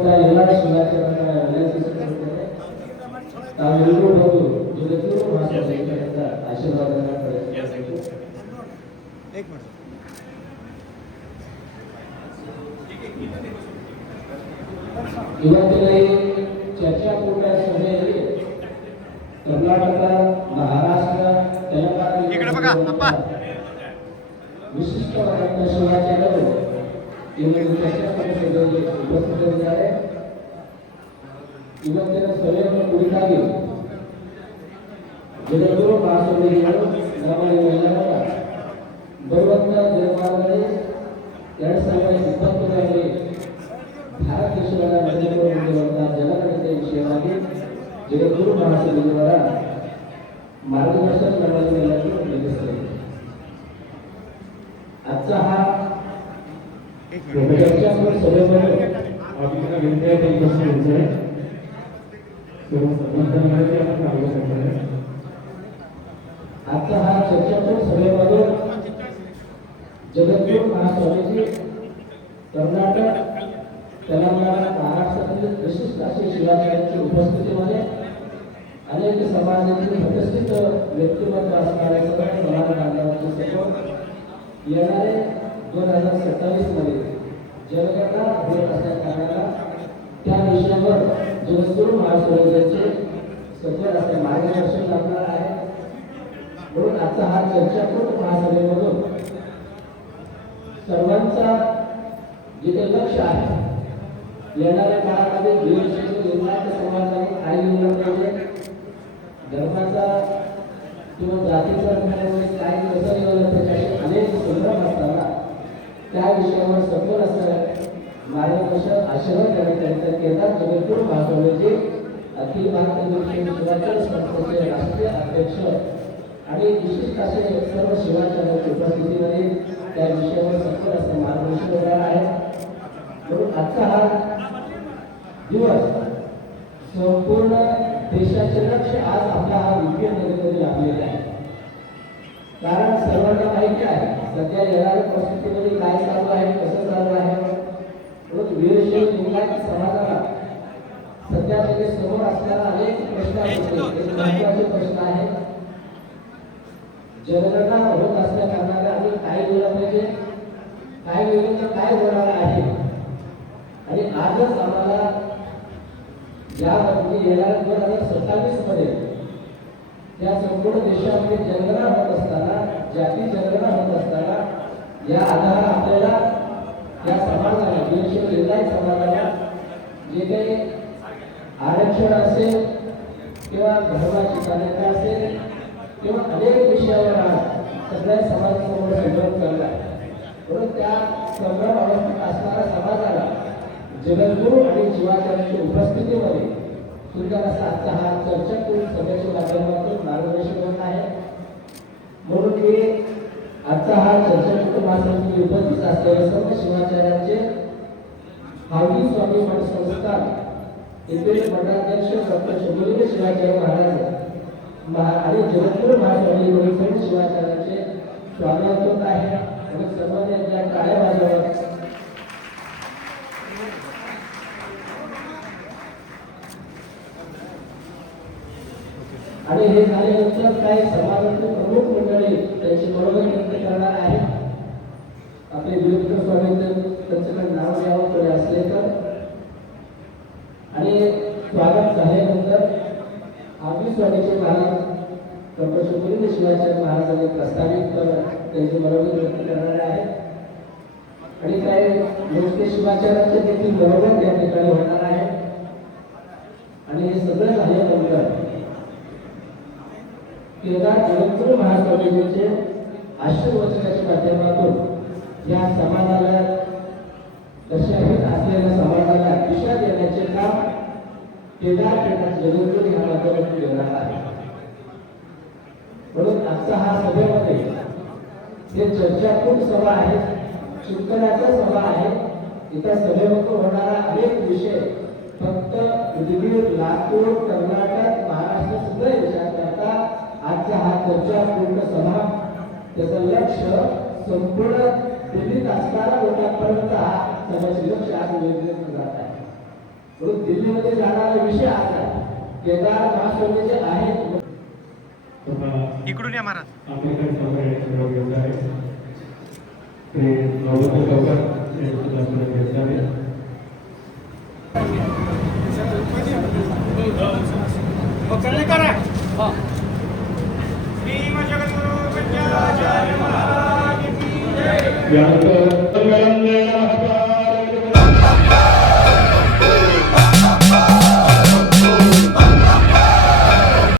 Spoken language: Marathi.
ಹೋಗ್ತಾ ಎಲ್ಲ ಶಿವಾಚಾರ್ಯರ ಅನಾಲಿಸಿಸ್ ಮಾಡ್ತಾರೆ. ತಾವೆಲ್ಲರೂ ಬಂದು ಜಗದ್ಗುರು ಮಹಾಸ್ವಾಮಿಗಳಿಂದ ಆಶೀರ್ವಾದವನ್ನು ಪಡೆಯಬೇಕು. ಇವತ್ತಿನ ಈ ಚರ್ಚಾಕೂಟ ಸಭೆಯಲ್ಲಿ ಕರ್ನಾಟಕ, ಮಹಾರಾಷ್ಟ್ರ, ತೆಲಂಗಾಣ ವಿಶಿಷ್ಟವಾದಂತಹ ಶಿವಾಚಾರ್ಯರು ಈ ಒಂದು ಚರ್ಚಾಕೂಟ ಸಭೆಯಲ್ಲಿ ಉಪಸ್ಥಿತರಿದ್ದಾರೆ. ಇವತ್ತಿನ ಸಭೆಯನ್ನು ಕುರಿತಾಗಿ ಜಗದ್ಗುರು ಮಹಾಸ್ವಾಮಿಗಳು ನಮ್ಮ ಎಲ್ಲರ ಬರುವಂತ ದಿನಮಾನಗಳಲ್ಲಿ 2020ರಲ್ಲಿ ಭಾರತ ದೇಶಗಳ ನಡೆದುಕೊಂಡಿರುವಂತಹ ಜನಗಣತಿಯ ವಿಷಯವಾಗಿ ಜಗದ್ಗುರು ಮಹಾಸ್ವಾಮಿಗಳವರ मार्गदर्शन नम्मल्लेಲ್ಲರಿಗೂ ಲಭಿಸುತ್ತದೆ. आजचा हा चर्चाकूट सभेमध्ये आपल्या विद्यार्थी उपस्थित आहे. आजचा हा चर्चाकूट सभेमध्ये जगद्गुरू महास्वामीजी कर्नाटक, तेलंगणा, महाराष्ट्रातील विशिष्ट असे शिवाचार्यांची उपस्थितीमध्ये अनेक समाजातील प्रतिष्ठित व्यक्तिमत्व असणाऱ्या सर्व समाज बांधवांचे समोर येणारे 2027 मध्ये जनगणना होत असल्या कारणाला त्या विषयावर जगद्गुरू महास्वामींचे सत्वर असे मार्गदर्शन लाभणार आहे. म्हणून आजचा हा चर्चाकूट महासभेमधून सर्वांचा जिथे लक्ष आहे येणाऱ्या काळामध्ये लिंगायत समाजाने काय लिहिलं पाहिजे, धर्माचा किंवा जातीचा काय कसं लिहिलं त्याच्याशी अनेक संदर्भ असताना त्या विषयावर सखोल असं मार्गदर्शन आशीर्वाद देण्याकरिता केदार जगद्गुरू महास्वामीजी अखिल भारतीय शिवाचार्य संस्थेचे राष्ट्रीय अध्यक्ष आणि विशिष्ट असे सर्व शिवाचार्यांच्या उपस्थितीमध्ये त्या विषयावर सखोल असं मार्गदर्शन होणार आहे. म्हणून आजचा हा दिवस संपूर्ण देशाचे लक्ष आज आपल्या हा विज्ञान नगरीमध्ये लागलेला आहे. कारण सर्वांना माहिती आहे सध्या येणाऱ्या परिस्थितीमध्ये काय चालू आहे, कसं चालू आहे. म्हणून वीरशैव लिंगायत समाजाला सध्या त्याचे समोर असणारा अनेक प्रश्न महत्त्वाचे प्रश्न आहेत. जनगणना होत असल्या कारणाने आम्ही काय लिहिलं पाहिजे, काय लिहिलं तर काय होणार आहे. आणि आजच आम्हाला या येणाऱ्या 2027 मध्ये या संपूर्ण देशामध्ये जनगणना होत असताना, जाती जनगणना होत असताना या आधार आपल्याला या समाजाला वीरशैव लिंगायत समाजाला जे काही आरक्षण असेल किंवा धर्माची कार्यक्रम असेल किंवा अनेक विषयावर सगळ्या समाजासमोर संग्राम करला. म्हणून त्या संग्राम अवस्थेत असणाऱ्या समाजाला जगद्गुरू आणि शिवाचार्यांच्या उपस्थितीमध्ये सुंदर असा आजचा हा चर्चाकूट सभेच्या माध्यमातून मार्गदर्शन होत आहे. म्हणून की आजचा हा चर्चाकूट महासंस्थेची उपस्थित असलेल्या सर्व शिवाचार्यांचे हावडी स्वामी मठ संस्थान येथील मठाध्यक्ष डॉक्टर शुभलिंग शिवाचार्य महाराज आणि जगद्गुरू महास्वामी सर्व शिवाचार्यांचे स्वागत होत आहे. आणि सर्वांनी आपल्या टाळ्या वाजवत आणि हे झाल्यानंतर काही समाजातील प्रमुख मंडळी त्यांची बरोबर व्यक्त करणार आहेत. आपले विरुद्ध स्वामी त्यांचं नाव घ्यावं कोणी असले तर. आणि स्वागत झाल्यानंतर आम्ही स्वामीचे महाराज डॉक्टर शुभलिंग शिवाचार्य महाराजांनी प्रस्तावित त्यांची बरोबर व्यक्त करणार आहेत. आणि काही मोजके शिवाचार्यांचे देखील बरोबर त्या ठिकाणी होणार आहे. आणि हे सगळं झाल्यानंतर केदार जगद्गुरू महास्वामीजींचे आशीर्वचनाच्या माध्यमातून या समाजाला दशाहीन असलेल्या समाजाला दिशा देण्याचे काम केदार जगद्गुरू ह्या माध्यमातून येणार आहे. म्हणून आजचा हा सभेमध्ये हे चर्चाकूट सभा आहे, चिंतनाचा सभा आहे. इथं सभेमध्ये होणारा अनेक विषय फक्त बीड, लातूर, कर्नाटक, महाराष्ट्र सगळे विषय करता आजचा हा चर्चाकूट सभा त्याचं लक्ष संपूर्ण दिल्लीत असणाऱ्या लोकांपर्यंत हा सभेचे लक्ष आज वेगवेगळे जात आहे. म्हणून दिल्लीमध्ये जाणारा विषय आता केदार महास्वामीचे आहेत. इकडून या महाराज. आंबेडकर चौकात घेत आहे ते नवोदय चौकात घेत आहे. यानंतर